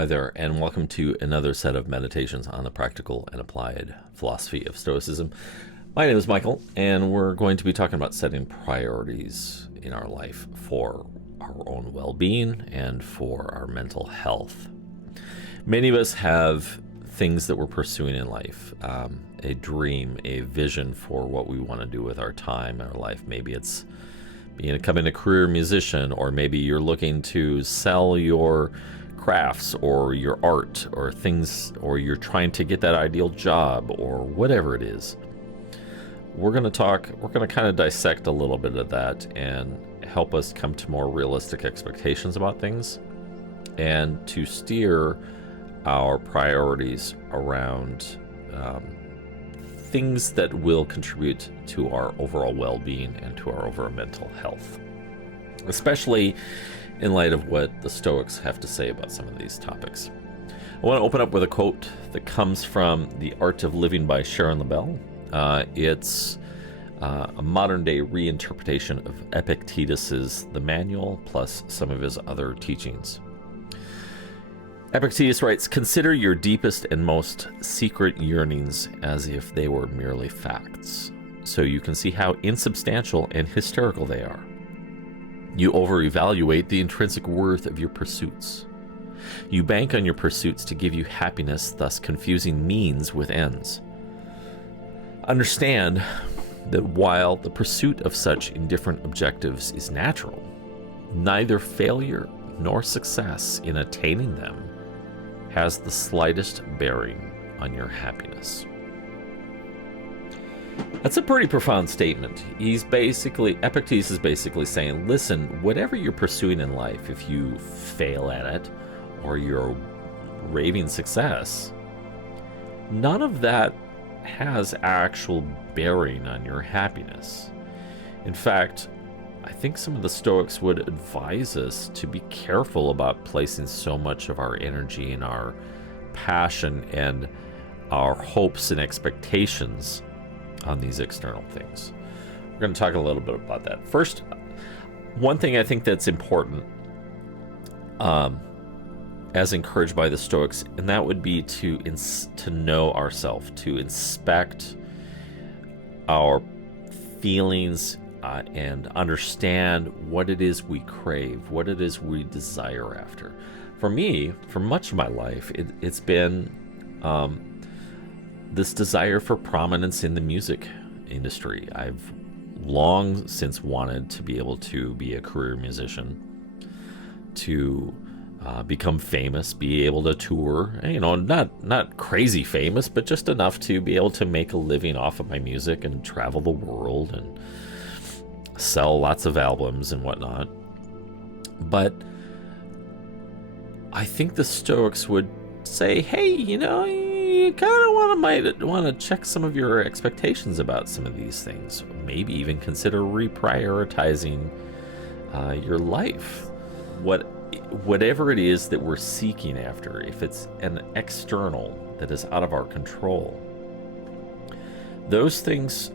Hi there, and welcome to another set of meditations on the practical and applied philosophy of Stoicism. My name is Michael, and we're going to be talking about setting priorities in our life for our own well-being and for our mental health. Many of us have things that we're pursuing in life, a dream, a vision for what we want to do with our time and our life. Maybe it's becoming a career musician, or maybe you're looking to sell your crafts or your art or things, or you're trying to get that ideal job or whatever it is. We're going to kind of dissect a little bit of that and help us come to more realistic expectations about things and to steer our priorities around things that will contribute to our overall well-being and to our overall mental health, especially in light of what the Stoics have to say about some of these topics. I want to open up with a quote that comes from The Art of Living by Sharon LaBelle. It's a modern-day reinterpretation of Epictetus's The Manual, plus some of his other teachings. Epictetus writes, "Consider your deepest and most secret yearnings as if they were merely facts, so you can see how insubstantial and hysterical they are. You over-evaluate the intrinsic worth of your pursuits. You bank on your pursuits to give you happiness, thus confusing means with ends. Understand that while the pursuit of such indifferent objectives is natural, neither failure nor success in attaining them has the slightest bearing on your happiness." That's a pretty profound statement. Epictetus is basically saying, listen, whatever you're pursuing in life, if you fail at it or you're raving success, none of that has actual bearing on your happiness. In fact, I think some of the Stoics would advise us to be careful about placing so much of our energy and our passion and our hopes and expectations on these external things. We're going to talk a little bit about that. First, one thing I think that's important, as encouraged by the Stoics, and that would be to know ourselves, to inspect our feelings and understand what it is we crave, what it is we desire after. For me, for much of my life, it's been this desire for prominence in the music industry. I've long since wanted to be able to be a career musician, to become famous, be able to tour, not crazy famous, but just enough to be able to make a living off of my music and travel the world and sell lots of albums and whatnot. But I think the Stoics would say, hey, you kind of might want to check some of your expectations about some of these things. Maybe even consider reprioritizing your life. Whatever it is that we're seeking after, if it's an external that is out of our control, those things,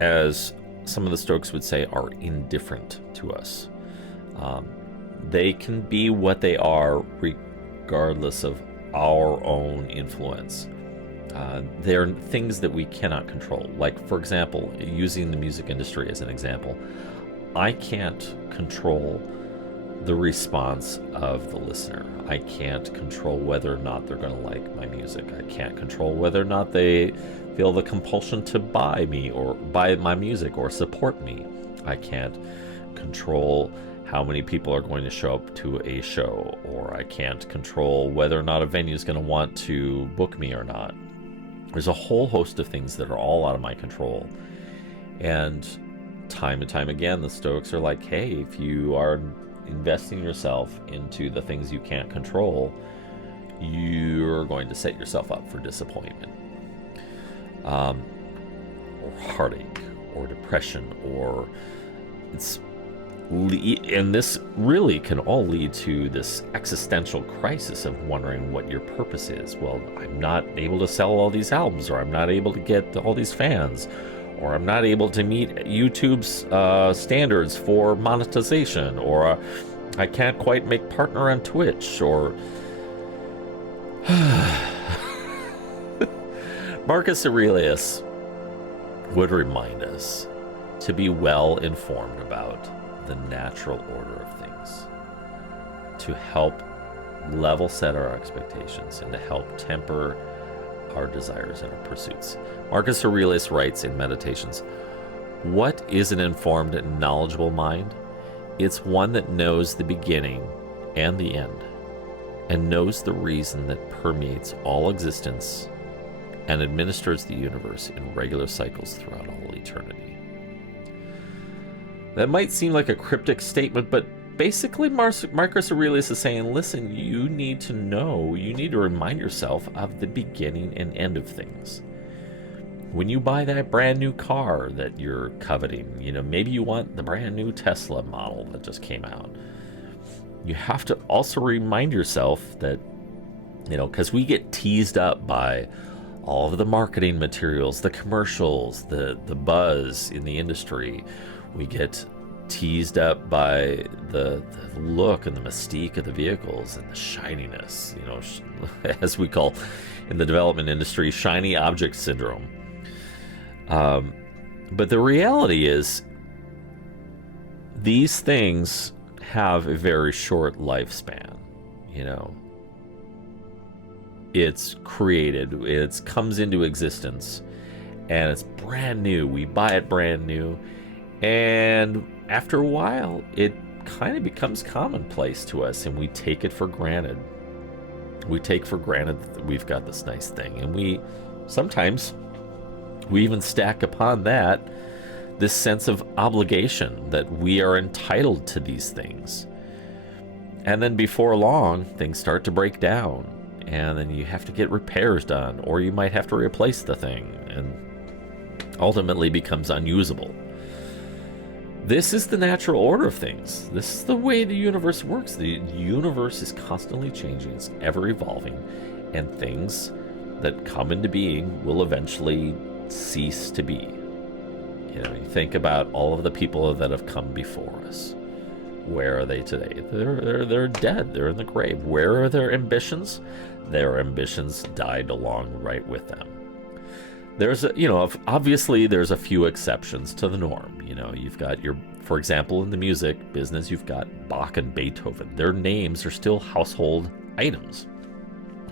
as some of the Stoics would say, are indifferent to us. They can be what they are regardless of our own influence. They're things that we cannot control. Like, for example, using the music industry as an example, I can't control the response of the listener. I can't control whether or not they're going to like my music. I can't control whether or not they feel the compulsion to buy me or buy my music or support me. I can't control how many people are going to show up to a show, or I can't control whether or not a venue is going to want to book me or not. There's a whole host of things that are all out of my control. And time again, the Stoics are like, hey, if you are investing yourself into the things you can't control, you're going to set yourself up for disappointment, or heartache, or depression, or and this really can all lead to this existential crisis of wondering what your purpose is. Well, I'm not able to sell all these albums, or I'm not able to get all these fans, or I'm not able to meet YouTube's standards for monetization, or I can't quite make partner on Twitch, or Marcus Aurelius would remind us to be well informed about the natural order of things, to help level set our expectations and to help temper our desires and our pursuits. Marcus Aurelius writes in Meditations, "What is an informed and knowledgeable mind? It's one that knows the beginning and the end, and knows the reason that permeates all existence and administers the universe in regular cycles throughout all eternity." That might seem like a cryptic statement, but basically Marcus Aurelius is saying, listen, you need to know, you need to remind yourself of the beginning and end of things. When you buy that brand new car that you're coveting, maybe you want the brand new Tesla model that just came out. You have to also remind yourself that, because we get teased up by all of the marketing materials, the commercials, the buzz in the industry. We get teased up by the look and the mystique of the vehicles and the shininess, as we call in the development industry, shiny object syndrome. But the reality is these things have a very short lifespan. It's created, it comes into existence, and it's brand new. We buy it brand new, and after a while, it kind of becomes commonplace to us, and we take it for granted. We take for granted that we've got this nice thing, and we even stack upon that this sense of obligation that we are entitled to these things. And then before long, things start to break down, and then you have to get repairs done, or you might have to replace the thing, and ultimately becomes unusable. This is the natural order of things. This is the way the universe works. The universe is constantly changing, it's ever evolving, and things that come into being will eventually cease to be. You think about all of the people that have come before us. Where are they today? They're dead. They're in the grave. Where are their ambitions? Their ambitions died along right with them. There's obviously there's a few exceptions to the norm. You've got for example, in the music business, you've got Bach and Beethoven. Their names are still household items.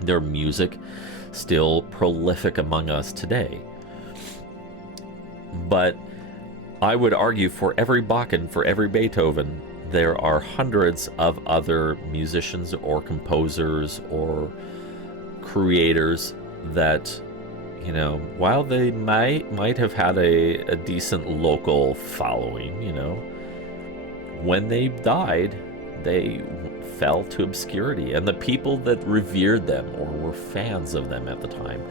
Their music still prolific among us today. But I would argue for every Bach and for every Beethoven, there are hundreds of other musicians or composers or creators that, while they might have had a decent local following, when they died, they fell to obscurity. And the people that revered them or were fans of them at the time,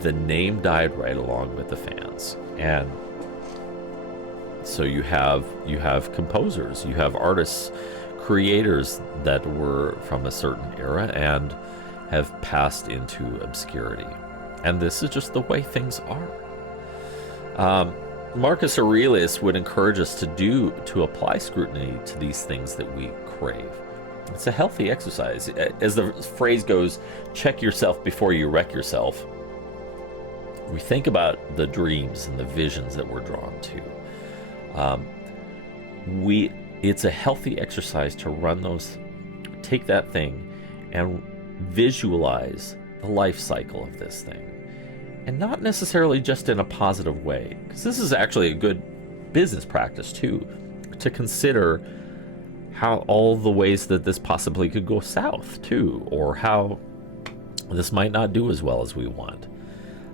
the name died right along with the fans. And so you have composers, you have artists, creators that were from a certain era and have passed into obscurity. And this is just the way things are. Marcus Aurelius would encourage us to apply scrutiny to these things that we crave. It's a healthy exercise. As the phrase goes, check yourself before you wreck yourself. We think about the dreams and the visions that we're drawn to. It's a healthy exercise to take that thing and visualize the life cycle of this thing. And not necessarily just in a positive way, because this is actually a good business practice too, to consider how all the ways that this possibly could go south too, or how this might not do as well as we want.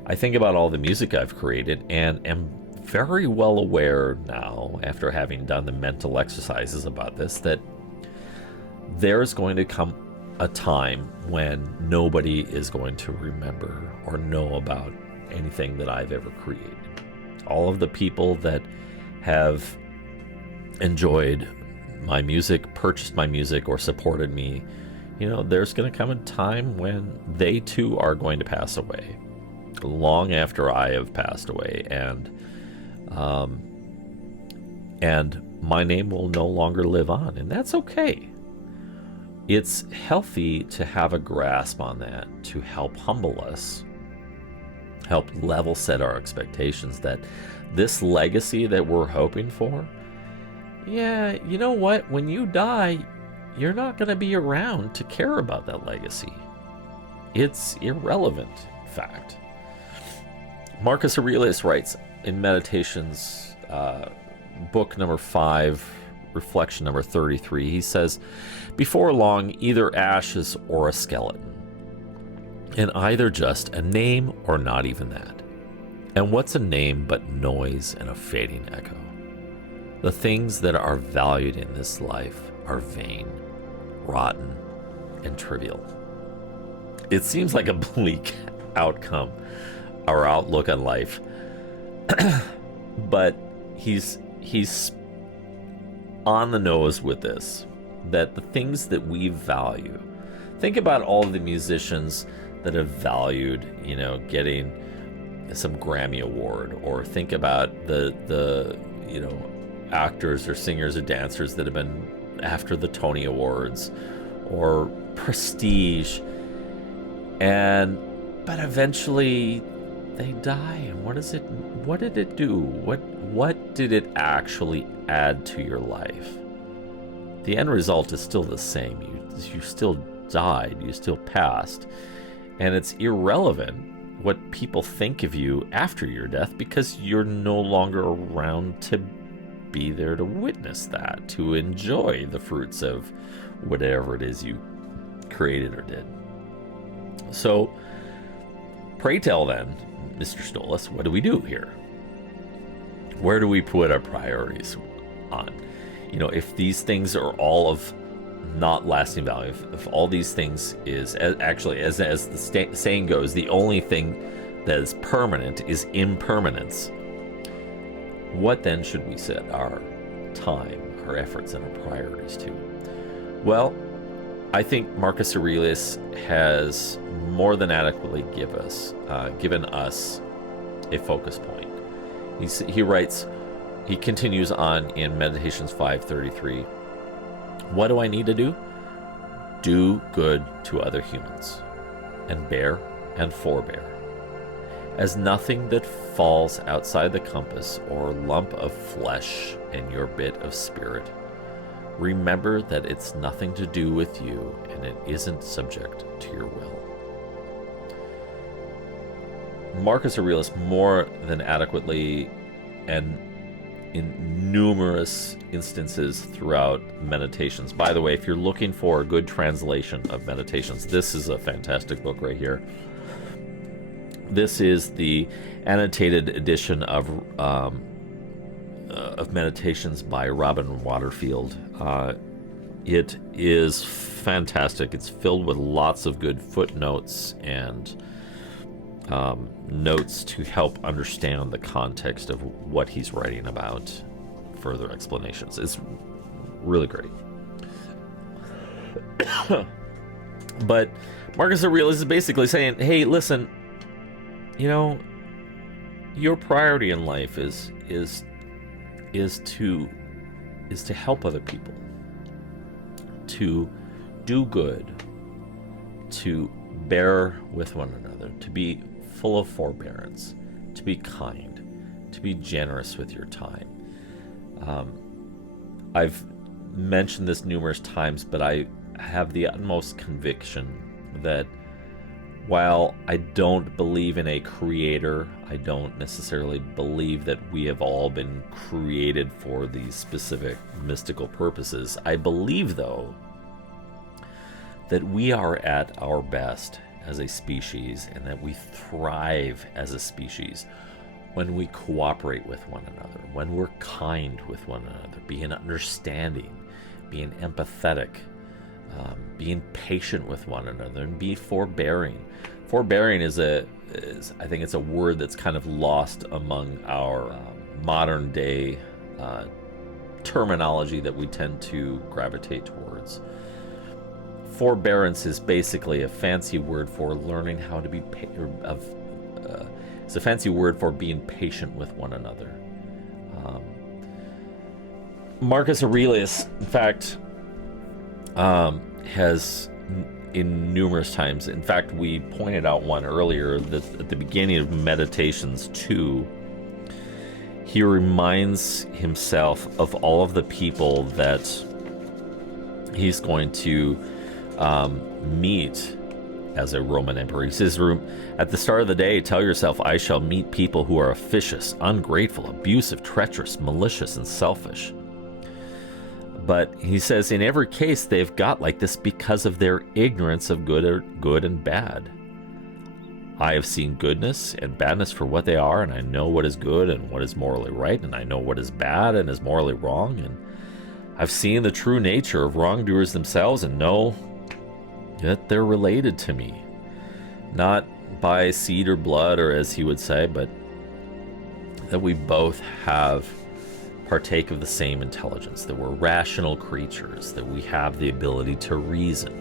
I think about all the music I've created and am very well aware now, after having done the mental exercises about this, that there's going to come a time when nobody is going to remember or know about anything that I've ever created. All of the people that have enjoyed my music, purchased my music, or supported me, there's going to come a time when they too are going to pass away, long after I have passed away, and my name will no longer live on, and that's okay. It's healthy to have a grasp on that, to help humble us help level set our expectations that this legacy that we're hoping for, yeah, you know what? When you die, you're not going to be around to care about that legacy. It's irrelevant, in fact. Marcus Aurelius writes in Meditations, book number 5, reflection number 33, he says, "Before long, either ashes or a skeleton, and either just a name or not even that. And what's a name but noise and a fading echo? The things that are valued in this life are vain, rotten, and trivial." It seems like a bleak outcome, our outlook on life. But he's on the nose with this, that the things that we value, think about all of the musicians that have valued, getting some Grammy award, or think about the actors or singers or dancers that have been after the Tony Awards or prestige, but eventually they die. And what did it do? What did it actually add to your life? The end result is still the same. You still died, you still passed, and it's irrelevant what people think of you after your death, because you're no longer around to be there to witness that, to enjoy the fruits of whatever it is you created or did. So, pray tell then, Mr. Stolas, what do we do here? Where do we put our priorities on? If these things are all of not lasting value, if all these things is actually, as the saying goes, the only thing that is permanent is impermanence, what then should we set our time, our efforts, and our priorities to? Well, I think Marcus Aurelius has more than adequately given us a focus point. He continues on in Meditations 5:33. What do I need to do? Do good to other humans, and bear and forbear. As nothing that falls outside the compass or lump of flesh in your bit of spirit, remember that it's nothing to do with you, and it isn't subject to your will. Marcus Aurelius more than adequately, and in numerous instances throughout Meditations. By the way, if you're looking for a good translation of Meditations, this is a fantastic book right here. This is the annotated edition of Meditations by Robin Waterfield. It is fantastic. It's filled with lots of good footnotes and notes to help understand the context of what he's writing about, further explanations. It's really great. But Marcus Aurelius is basically saying, hey, listen, your priority in life is to help other people, to do good, to bear with one another, to be full of forbearance, to be kind, to be generous with your time. I've mentioned this numerous times, but I have the utmost conviction that while I don't believe in a creator, I don't necessarily believe that we have all been created for these specific mystical purposes. I believe, though, that we are at our best as a species, and that we thrive as a species when we cooperate with one another, when we're kind with one another, being understanding, being empathetic, being patient with one another, and be forbearing. Forbearing is I think it's a word that's kind of lost among our modern day terminology that we tend to gravitate towards. Forbearance is basically a fancy word for learning how to be it's a fancy word for being patient with one another. Marcus Aurelius, in fact, in numerous times. In fact, we pointed out one earlier that at the beginning of Meditations 2, he reminds himself of all of the people that he's going to meet as a Roman emperor. He says, at the start of the day, tell yourself, I shall meet people who are officious, ungrateful, abusive, treacherous, malicious, and selfish. But he says, in every case, they've got like this because of their ignorance of good and bad. I have seen goodness and badness for what they are, and I know what is good and what is morally right, and I know what is bad and is morally wrong, and I've seen the true nature of wrongdoers themselves and know that they're related to me. Not by seed or blood, or as he would say, but that we both partake of the same intelligence, that we're rational creatures, that we have the ability to reason,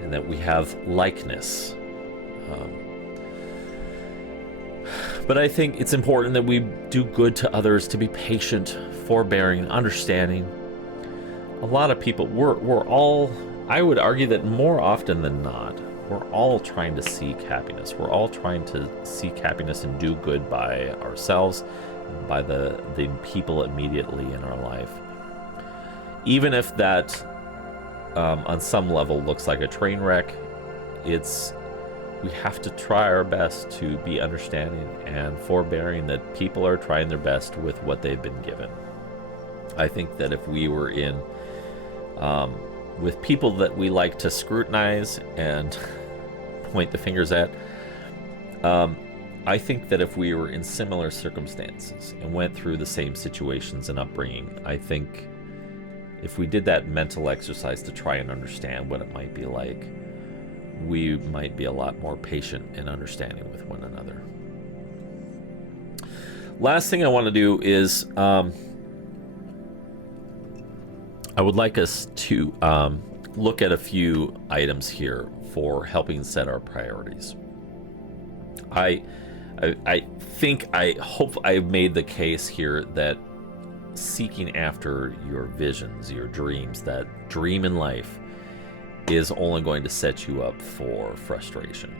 and that we have likeness. But I think it's important that we do good to others, to be patient, forbearing, understanding. A lot of people, we're all, I would argue that more often than not, we're all trying to seek happiness. We're all trying to seek happiness and do good by ourselves, by the people immediately in our life. Even if that, on some level, looks like a train wreck, we have to try our best to be understanding and forbearing that people are trying their best with what they've been given. I think that if we were in with people that we like to scrutinize and point the fingers at, I think that if we were in similar circumstances and went through the same situations and upbringing, I think if we did that mental exercise to try and understand what it might be like, we might be a lot more patient and understanding with one another. Last thing I want to do is I would like us to look at a few items here for helping set our priorities. I hope I've made the case here that seeking after your visions, your dreams, that dream in life is only going to set you up for frustration.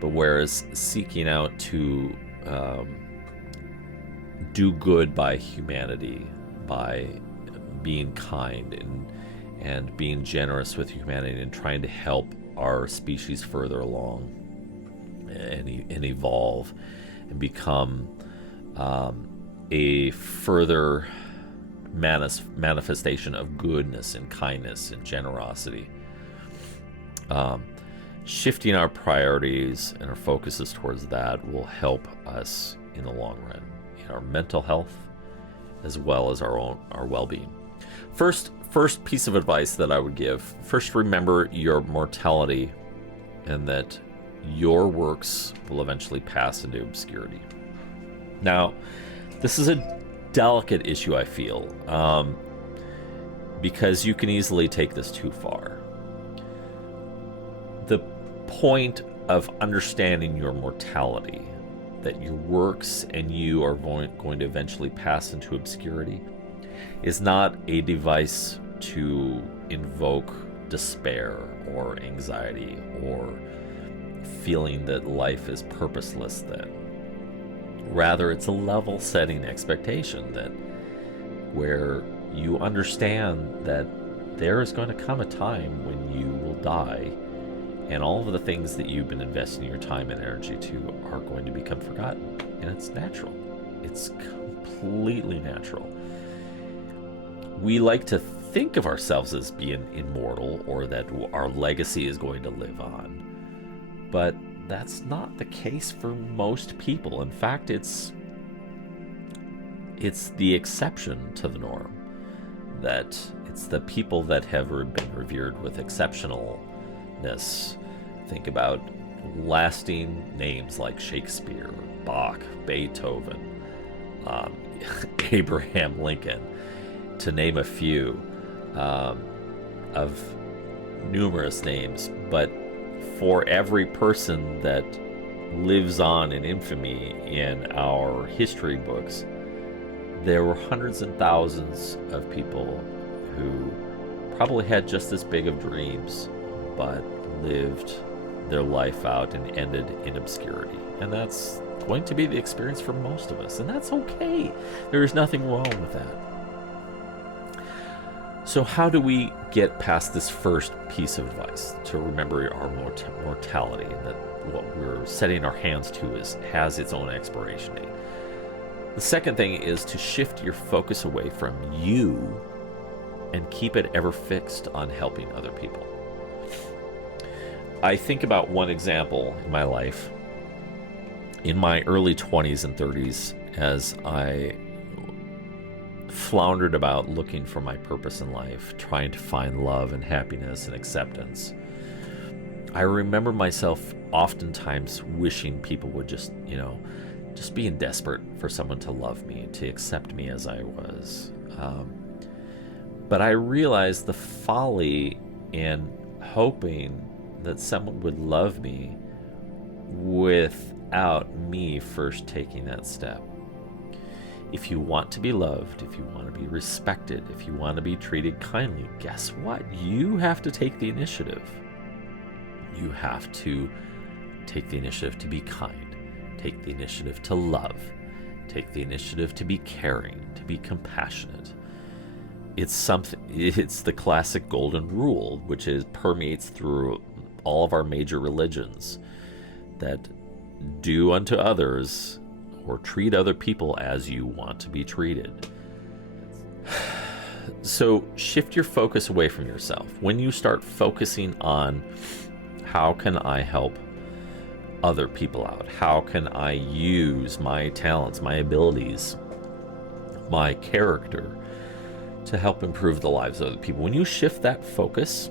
But whereas seeking out to do good by humanity, by being kind and being generous with humanity and trying to help our species further along and evolve and become a further manifestation of goodness and kindness and generosity. Shifting our priorities and our focuses towards that will help us in the long run in our mental health as well as our well-being. First piece of advice that I would give: first, remember your mortality and that your works will eventually pass into obscurity. Now, this is a delicate issue, I feel, because you can easily take this too far. The point of understanding your mortality, that your works and you are going to eventually pass into obscurity, is not a device to invoke despair or anxiety or feeling that life is purposeless then. Rather, it's a level-setting expectation that where you understand that there is going to come a time when you will die and all of the things that you've been investing your time and energy to are going to become forgotten. And it's natural. It's completely natural. We like to think of ourselves as being immortal or that our legacy is going to live on. But that's not the case for most people. In fact, it's the exception to the norm. That it's the people that have been revered with exceptionalness. Think about lasting names like Shakespeare, Bach, Beethoven, Abraham Lincoln, to name a few of numerous names. But for every person that lives on in infamy in our history books, there were hundreds and thousands of people who probably had just as big of dreams, but lived their life out and ended in obscurity. And that's going to be the experience for most of us, and that's okay. There is nothing wrong with that. So how do we get past this first piece of advice to remember our mortality, and that what we're setting our hands to has its own expiration date? The second thing is to shift your focus away from you and keep it ever fixed on helping other people. I think about one example in my life. In my early 20s and 30s, as I floundered about looking for my purpose in life, trying to find love and happiness and acceptance, I remember myself oftentimes wishing people would just being desperate for someone to love me, to accept me as I was. But I realized the folly in hoping that someone would love me without me first taking that step. If you want to be loved, if you want to be respected, if you want to be treated kindly, guess what? You have to take the initiative. You have to take the initiative to be kind, take the initiative to love, take the initiative to be caring, to be compassionate. It's the classic golden rule, which permeates through all of our major religions, that do unto others or treat other people as you want to be treated. So shift your focus away from yourself. When you start focusing on how can I help other people out? How can I use my talents, my abilities, my character to help improve the lives of other people? When you shift that focus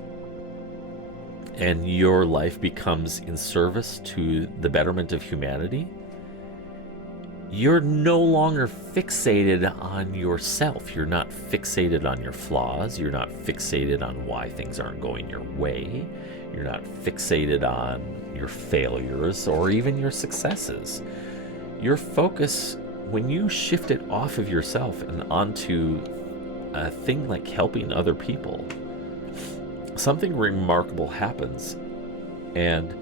and your life becomes in service to the betterment of humanity, you're no longer fixated on yourself. You're not fixated on your flaws. You're not fixated on why things aren't going your way. You're not fixated on your failures or even your successes. Your focus, when you shift it off of yourself and onto a thing like helping other people, something remarkable happens, and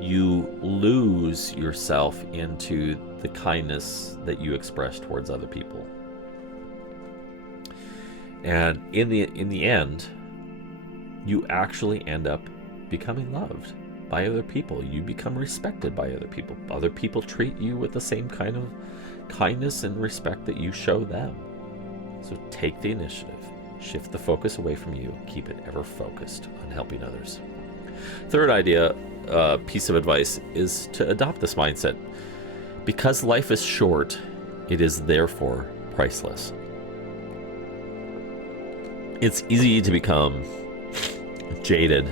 you lose yourself into the kindness that you express towards other people. And in the end, you actually end up becoming loved by other people. You become respected by other people. Other people treat you with the same kind of kindness and respect that you show them. So take the initiative. Shift the focus away from you. Keep it ever focused on helping others. Third piece of advice is to adopt this mindset. Because life is short, it is therefore priceless. It's easy to become jaded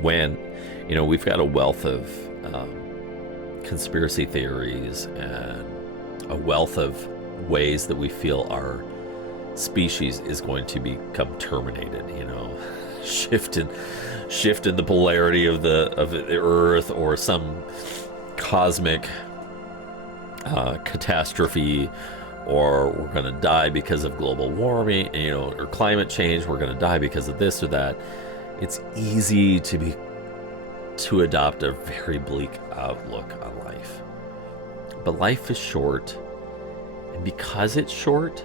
when, we've got a wealth of conspiracy theories and a wealth of ways that we feel our species is going to become terminated, shift in the polarity of the earth, or some cosmic catastrophe, or we're going to die because of global warming, or climate change. We're going to die because of this or that. It's easy to adopt a very bleak outlook on life. But life is short, and because it's short,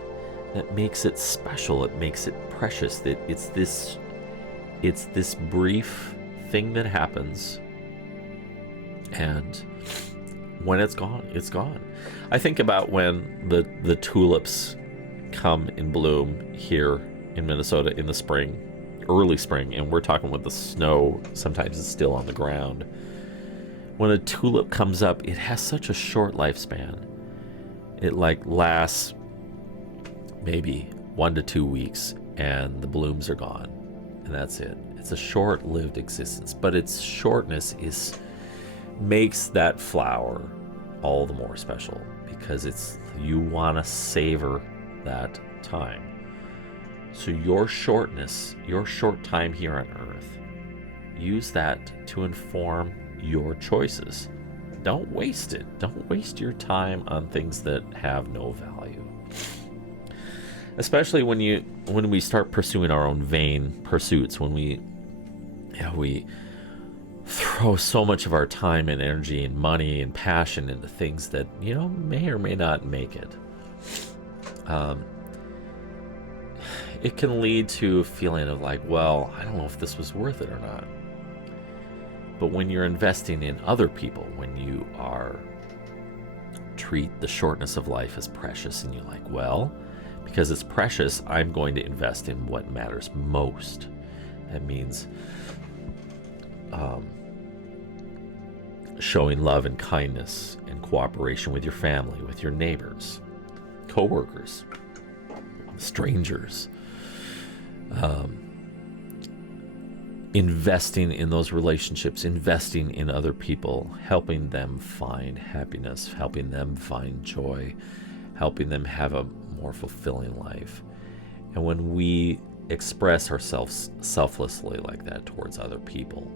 that makes it special. It makes it precious. That it's this brief thing that happens, and when it's gone, it's gone. I think about when the tulips come in bloom here in Minnesota in the spring, early spring, and we're talking with the snow sometimes it's still on the ground. When a tulip comes up, it has such a short lifespan. It lasts maybe 1 to 2 weeks, and the blooms are gone, and that's it. It's a short-lived existence, but its shortness makes that flower all the more special, because you want to savor that time. So your shortness, your short time here on earth, use that to inform your choices. Don't waste it. Don't waste your time on things that have no value. Especially when we start pursuing our own vain pursuits, when we we throw so much of our time and energy and money and passion into things that, may or may not make it. It can lead to a feeling of like, well, I don't know if this was worth it or not. But when you're investing in other people, when you treat the shortness of life as precious, and you're like, well, because it's precious, I'm going to invest in what matters most. That means showing love and kindness and cooperation with your family, with your neighbors, co-workers, strangers. Investing in those relationships, investing in other people, helping them find happiness, helping them find joy, helping them have a more fulfilling life. And when we express ourselves selflessly like that towards other people,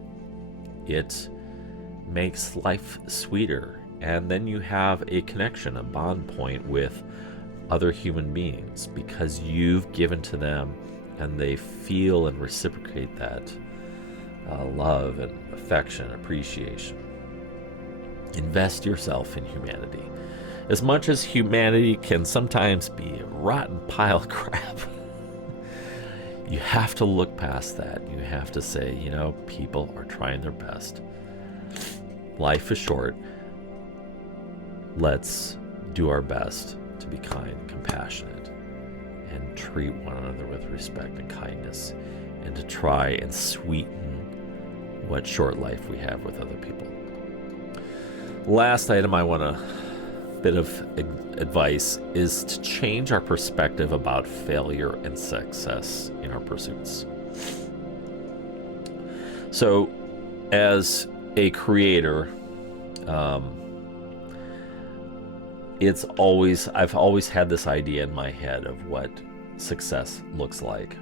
it makes life sweeter. And then you have a connection, a bond point with other human beings, because you've given to them and they feel and reciprocate that love and affection, appreciation. Invest yourself in humanity. As much as humanity can sometimes be a rotten pile of crap, you have to look past that. You have to say, people are trying their best. Life is short. Let's do our best to be kind, compassionate, and treat one another with respect and kindness, and to try and sweeten what short life we have with other people. Last item I want a bit of advice is to change our perspective about failure and success in our pursuits. So, as a creator, I've always had this idea in my head of what success looks like.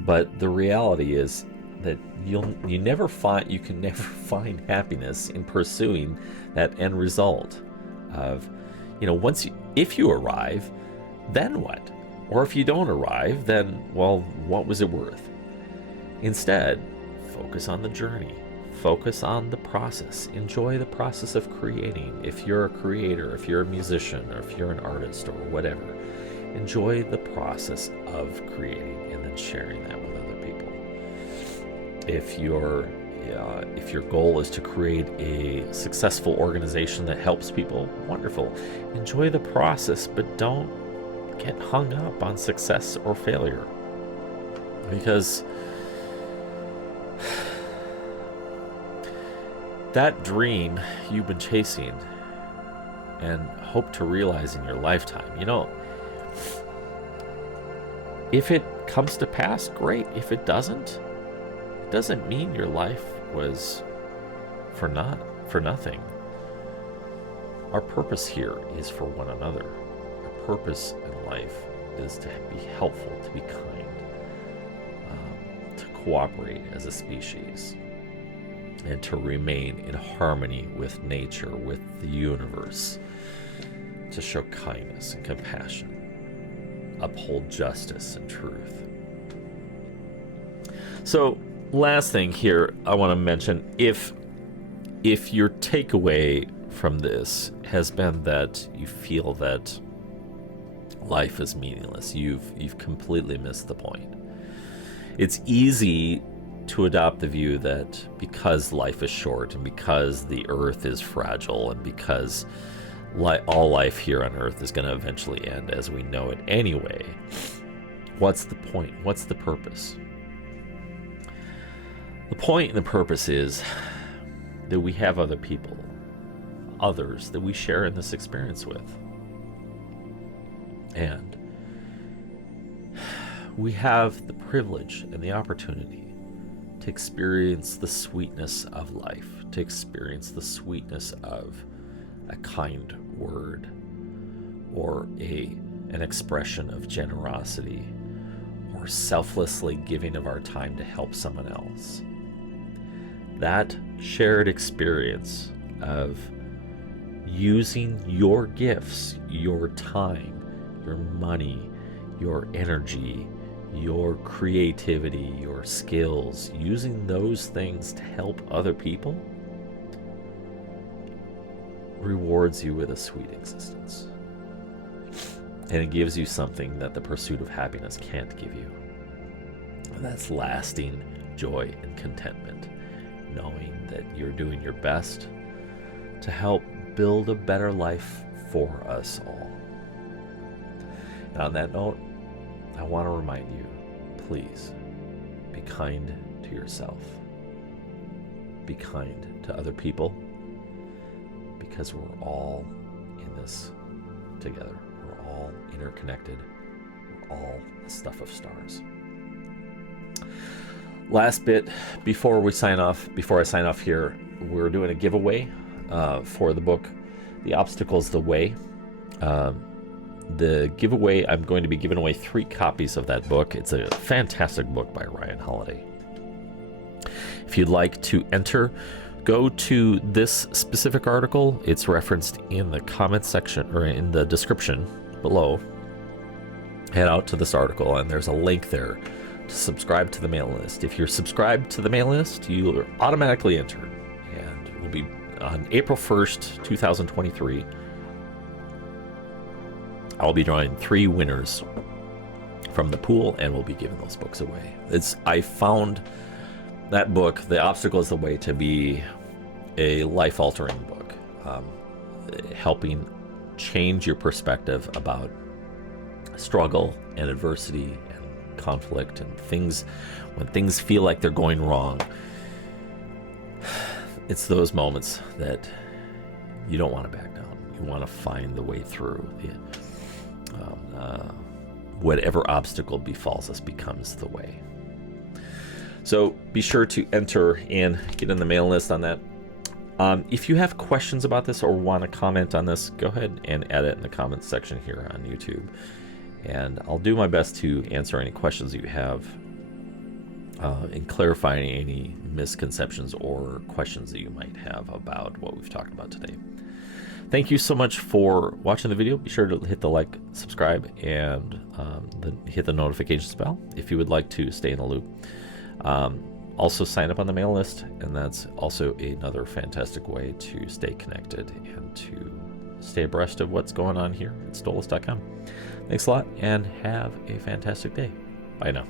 But the reality is that you can never find happiness in pursuing that end result of, if you arrive, then what? Or if you don't arrive, then, well, what was it worth? Instead, focus on the journey. Focus on the process. Enjoy the process of creating. If you're a creator, if you're a musician, or if you're an artist or whatever, enjoy the process of creating and then sharing that with other people. If your goal is to create a successful organization that helps people, wonderful. Enjoy the process, but don't get hung up on success or failure. Because that dream you've been chasing and hope to realize in your lifetime, if it comes to pass, great. If it doesn't mean your life was for nothing. Our purpose here is for one another. Our purpose in life is to be helpful, to be kind, to cooperate as a species, and to remain in harmony with nature, with the universe, to show kindness and compassion, uphold justice and truth. So, last thing here I want to mention, if your takeaway from this has been that you feel that life is meaningless, you've completely missed the point. It's easy to adopt the view that because life is short and because the earth is fragile and because all life here on earth is going to eventually end as we know it anyway, what's the point? What's the purpose? The point and the purpose is that we have other people, others that we share in this experience with. And we have the privilege and the opportunity to experience the sweetness of life, to experience the sweetness of a kind word or an expression of generosity or selflessly giving of our time to help someone else. That shared experience of using your gifts, your time, your money, your energy, your creativity, your skills, using those things to help other people rewards you with a sweet existence. And it gives you something that the pursuit of happiness can't give you. And that's lasting joy and contentment, knowing that you're doing your best to help build a better life for us all. And on that note, I want to remind you, please be kind to yourself. Be kind to other people, because we're all in this together. We're all interconnected. We're all the stuff of stars. Last bit before I sign off here, we're doing a giveaway for the book, The Obstacle's the Way. The giveaway, I'm going to be giving away 3 copies of that book. It's a fantastic book by Ryan Holiday. If you'd like to enter, go to this specific article. It's referenced in the comment section or in the description below. Head out to this article and there's a link there to subscribe to the mailing list. If you're subscribed to the mailing list, you are automatically entered, and it will be on April 1st, 2023. I'll be drawing 3 winners from the pool, and we'll be giving those books away. I found that book, The Obstacle is the Way, to be a life-altering book, helping change your perspective about struggle and adversity and conflict and things. When things feel like they're going wrong, it's those moments that you don't want to back down. You want to find the way through. Whatever obstacle befalls us becomes the way. So be sure to enter and get in the mailing list on that. If you have questions about this or want to comment on this, go ahead and add it in the comments section here on YouTube. And I'll do my best to answer any questions that you have and clarifying any misconceptions or questions that you might have about what we've talked about today. Thank you so much for watching the video. Be sure to hit the like, subscribe, and hit the notifications bell if you would like to stay in the loop. Also sign up on the mail list, and that's also another fantastic way to stay connected and to stay abreast of what's going on here at STOLACE.com. Thanks a lot, and have a fantastic day. Bye now.